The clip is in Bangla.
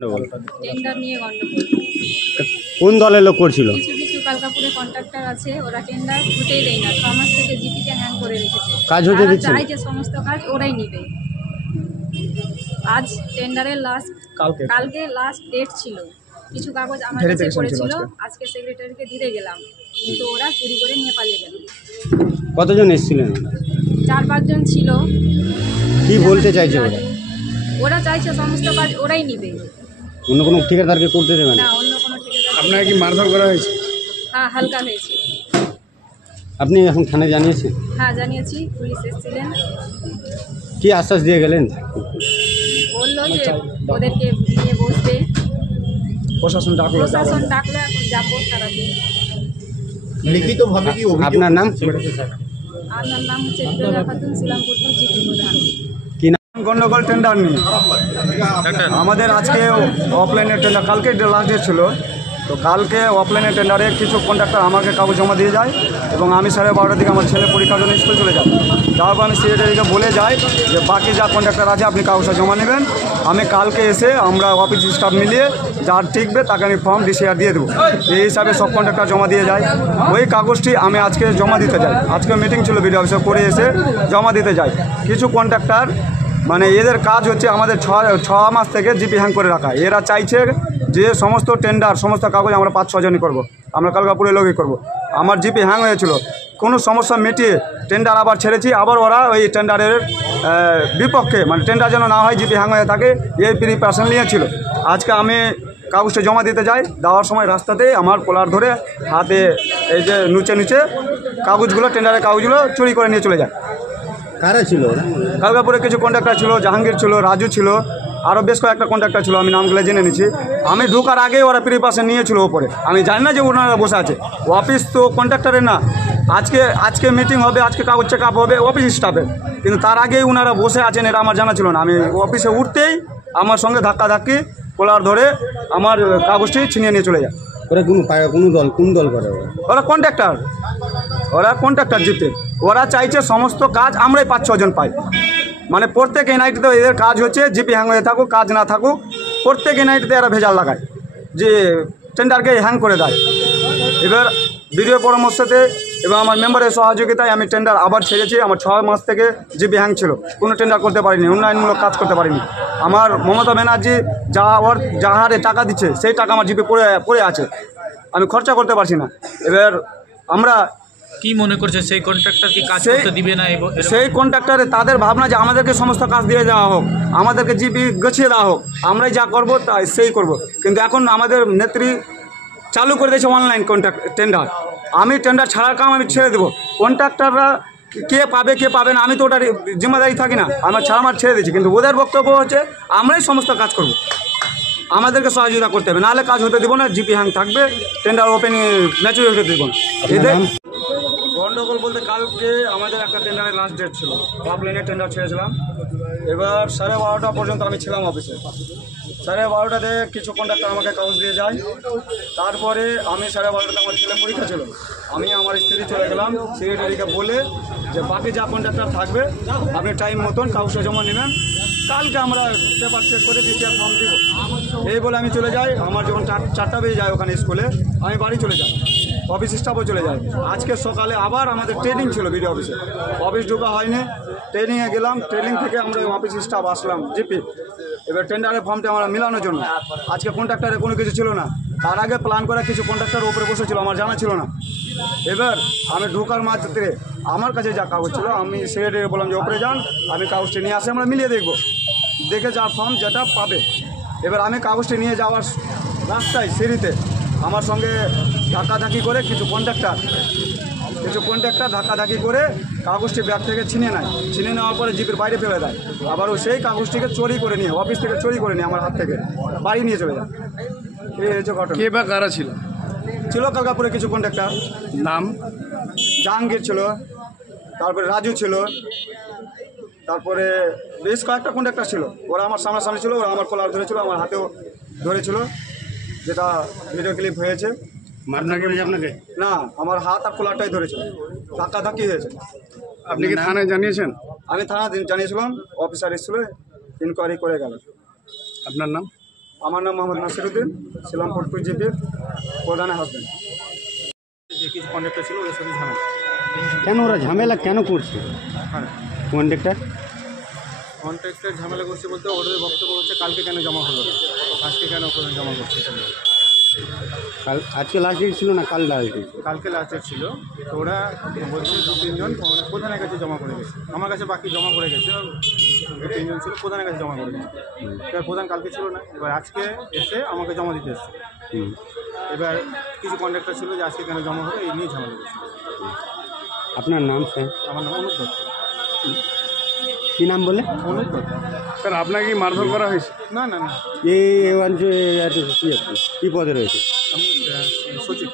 টেন্ডার নিয়ে গন্ডগোল। কোন দলের লোক করছিল? কিছু কিছু কালকাপুরে কন্ট্রাক্টর আছে, ওরা টেন্ডার হতেই দেয় না। 6 মাস থেকে জিপিকে হ্যাং করে রেখেছে। কাজ হতে দিচ্ছে না। চাই যে সমস্ত কাজ ওরাই নিবে। আজ টেন্ডারের কালকে লাস্ট ডেট ছিল। কিছু কাগজ আমার কাছে পড়েছিল, আজকে সেক্রেটারিকে দিতে গেলাম, কিন্তু ওরা চুরি করে নিয়ে পালিয়ে গেল। কতজন এসেছিলেন? 4-5 জন ছিল। কি বলতে চাইছে ওরা? ওরা চাইছে সমস্ত কাজ ওরাই নিবে, অন্য কোনো ঠিকাদারকে করতে দেবে না। না অন্য কোনো ঠিকাদার। আপনাকে কি মারধর করা হয়েছে? হ্যাঁ, হালকা হয়েছে। আপনি এখন থানায় জানিয়েছেন? হ্যাঁ জানিয়েছি, পুলিশ এসেছিলেন। কি আশ্বাস দিয়ে গেলেন? বললো যে ওদেরকে নিয়ে বসবে, প্রশাসন ডাকলো, এখন যাবো সারাদিন। লিখিতভাবে কি আপনার নাম? আমার নাম হচ্ছে ফিরোজা খাতুন, শিলামপুর জিপি প্রধান। কি নাম? গন্ডগোল টেন্ডার নিয়ে আমাদের আজকে অফলাইনের টেন্ডার, কালকে লাস্ট ডেট ছিল। তো কালকে অফলাইনের টেন্ডারে কিছু কন্ট্রাক্টর আমাকে কাগজ জমা দিয়ে যায় এবং আমি 12:30টার দিকে আমার ছেলে পরীক্ষার জন্য স্কুল চলে যাই। তারপর আমি সেক্রেটারিকে বলে যাই যে বাকি যা কন্ট্রাক্টর আছে আপনি কাগজটা জমা নেবেন, আমি কালকে এসে আমরা অফিস স্টাফ মিলিয়ে যার ঠিকবে তাকে আমি ফর্ম ডিসিআর দিয়ে দেবো। এই হিসাবে সব কন্ট্রাক্টর জমা দিয়ে যায়। ওই কাগজটি আমি আজকে জমা দিতে যাই। আজকে মিটিং ছিল বিডিও অফিসে, করে এসে জমা দিতে যাই। কিছু কন্ট্রাক্টর মানে এদের কাজ হচ্ছে আমাদের 6 মাস থেকে জিপি হ্যাং করে রাখা। এরা চাইছে যে সমস্ত টেন্ডার সমস্ত কাগজ আমরা 5-6 জনই করবো, আমরা কালকাপুরে লোকই করব। আমার জিপি হ্যাং হয়েছিল, কোনো সমস্যা মিটিয়ে টেন্ডার আবার ছেড়েছি, আবার ওরা ওই টেন্ডারের বিপক্ষে মানে টেন্ডার যেন না হয়, জিপি হ্যাং হয়ে থাকে, এই প্রিপারেশন নিয়েছিল। আজকে আমি কাগজটা জমা দিতে যাই, দেওয়ার সময় রাস্তাতেই আমার কলার ধরে হাতে এই যে নুচে কাগজগুলো, টেন্ডারের কাগজগুলো চুরি করে নিয়ে চলে যায়। কারা ছিল? কালকাপুরে কিছু কন্ট্রাক্টর ছিল, জাহাঙ্গীর ছিল, রাজু ছিল, আরও বেশ কয়েকটা কন্ট্রাক্টর ছিল, আমি নামগুলো জেনে নিচ্ছি। আমি ঢোকার আগেই ওরা প্রিপারেশন নিয়েছিল ওপরে, আমি জানি না যে ওনারা বসে আছে। অফিস তো কন্ট্রাক্টরের না, আজকে মিটিং হবে, আজকে কাগজ চেক আপ হবে অফিস স্টাফের, কিন্তু তার আগেই ওনারা বসে আছেন এটা আমার জানা ছিল না। আমি অফিসে উঠতেই আমার সঙ্গে ধাক্কাধাক্কি, কলার ধরে আমার কাগজটি ছিনিয়ে নিয়ে চলে যায়। ওরা কোন দল করে? ওরা কন্ট্রাক্টর জিপে। ওরা চাইছে সমস্ত কাজ আমরাই 5-6 জন পাই। মানে প্রত্যেক এনআইটিতে এদের কাজ হচ্ছে জিপি হ্যাং হয়ে থাকুক কাজ না থাকুক, প্রত্যেক এনআইটিতে এরা ভেজাল লাগায় যে টেন্ডারকে হ্যাং করে দেয়। এবার বিডিও পরামর্শতে এবং আমার মেম্বারের সহযোগিতায় আমি টেন্ডার আবার ছেড়েছি। আমার 6 মাস থেকে জিপি হ্যাং ছিল, কোনো টেন্ডার করতে পারিনি, উন্নয়নমূলক কাজ করতে পারিনি। আমার মমতা ব্যানার্জি যা হারে টাকা দিচ্ছে সেই টাকা আমার জিপি পড়ে আছে, আমি খরচা করতে পারছি না। এবার আমরা কি মনে করছে সেই কন্ট্রাক্টর কি কাজ করতে দিবে না? সেই কন্ট্রাক্টরে তাদের ভাবনা যে আমাদেরকে সমস্ত কাজ দিয়ে দেওয়া হোক, আমাদেরকে জিপি গছিয়ে দেওয়া হোক, আমরাই যা করব তাই সেই করব। কিন্তু এখন আমাদের নেত্রী চালু করে দিয়েছে অনলাইন টেন্ডার। আমি টেন্ডার ছাড়ার কাম আমি ছেড়ে দেবো। কন্ট্রাক্টররা কে পাবে কে পাবে না আমি তো ওটার জিম্মেদারি থাকি না, আমার ছেড়ে দিচ্ছি। কিন্তু ওদের বক্তব্য হচ্ছে আমরাই সমস্ত কাজ করব, আমাদেরকে সহযোগিতা করতে হবে, নাহলে কাজ হতে দেবো না, জিপি হ্যাং থাকবে, টেন্ডার ওপেনিং ম্যাচুরি হতে দেবো না। এদের গন্ডগোল বলতে কালকে আমাদের একটা টেন্ডারের লাস্ট ডেট ছিল, অফলাইনে টেন্ডার ছেড়েছিলাম। এবার 12:30 পর্যন্ত আমি ছিলাম অফিসে। 12:30টাতে কিছু কন্ট্রাক্টর আমাকে কাগজ দিয়ে যায়। তারপরে আমি 12:30টাতে আমার ছেলে পরীক্ষা ছিল, আমি আমার স্ত্রী চলে গেলাম সেক্রেটারিকে বলে যে বাকি যা কন্ট্রাক্টর থাকবে আপনি টাইম মতন কাগজটা জমা নেবেন, কালকে আমরা পেপার চেক করে ডিসিআর ফর্ম দিব, এই বলে আমি চলে যাই। আমার যখন 4টা বেজে যায় ওখানে স্কুলে, আমি বাড়ি চলে যাই, অফিস স্টাফও চলে যায়। আজকে সকালে আবার আমাদের ট্রেনিং ছিল বিডিও অফিসে, অফিস ঢোকা হয়নি, ট্রেনিংয়ে গেলাম, ট্রেনিং থেকে আমরা অফিস স্টাফ আসলাম জিপি। এবার টেন্ডারের ফর্মটা আমরা মিলানোর জন্য আজকে কন্ট্রাক্টরে কোনো কিছু ছিল না, তার আগে প্ল্যান করা কিছু কন্ট্রাক্টর উপরে বসেছিল, আমার জানা ছিল না। এবার আমি ঢোকার মাত্রে আমার কাছে যা কাগজ ছিল আমি সেক্রেটারিকে বললাম যে ওপরে যান, আমি কাগজটি নিয়ে আসি, আমরা মিলিয়ে দেখব, দেখে যার ফর্ম যেটা পাবে। এবার আমি কাগজটি নিয়ে যাওয়ার রাস্তায় সিঁড়িতে আমার সঙ্গে ধাক্কাধাক্কি করে কিছু কন্ট্রাক্টর ধাক্কাধাক্কি করে কাগজটি ব্যাগ থেকে ছিনিয়ে নেয়। ছিনিয়ে নেওয়ার পরে জিপের বাইরে ফেলে দেয়। আবার সেই কাগজটিকে চুরি করে নিয়ে অফিস থেকে চুরি করে নিয়ে আমার হাত থেকে বাড়ি নিয়ে চলে যায়। এই হচ্ছে ঘটনা। কে বা কারা ছিল? কালকাপুরে কিছু কন্ট্রাক্টর, নাম জাহাঙ্গীর ছিল, তারপরে রাজু ছিল, তারপরে বেশ কয়েকটা কন্ট্রাক্টর ছিল। ওরা আমার সামনাসামনি ছিল, ওরা আমার কলার ধরেছিল, আমার হাতেও ধরেছিল, যেটা ভিডিও ক্লিপ হয়েছে। আপনাকে? না, আমার হাত আর কলারটাই ধরেছিল, ধাক্কাধাক্কি হয়েছে। আপনি কি থানায় জানিয়েছেন? আমি থানা জানিয়েছিলাম, অফিসার এসেছিল, ইনকোয়ারি করে গেল। আপনার নাম? আমার নাম মোহাম্মদ নাসিরুদ্দিন, ছিলাম ফোর্টপুর জিপির প্রধানের হাজবেন্ড। যে কিছু কন্ডাক্টর ছিল ওদের সাথে ঝামেলা। কেন ওরা ঝামেলা কেন করছে হ্যাঁ, কন্ট্রাক্টর? কন্ট্রাক্টর ঝামেলা করছে বলতে ওদের বক্তব্য হচ্ছে কালকে কেন জমা হলো না, আজকে কেন জমা করছে এটা নিয়ে। কাল আজকে লাস্ট ডেট ছিল না কাল লাস্ট ডেট? কালকে লাস্টের ছিল, তো ওরা বলছে 2-3 জন প্রধানের কাছে জমা করে গেছে, আমার কাছে বাকি জমা করে গেছে, 2-3 জন ছিল প্রধানের কাছে জমা করে গেছে। এবার প্রধান কালকে ছিল না, এবার আজকে এসে আমাকে জমা দিতে এসছে। এবার কিছু কন্ট্রাক্টর ছিল যে আজকে কেন জমা হলো এই নিয়ে ঝামেলা করছে। আপনার নাম স্যার? আমার নাম অনুপ দত্ত। কী নাম বলে? অনুপ দত্ত। স্যার আপনাকে মারধর করা হয়েছে? না না না, এই অঞ্চলে কী আপনি কী পদে রয়েছে? আমি সচিব।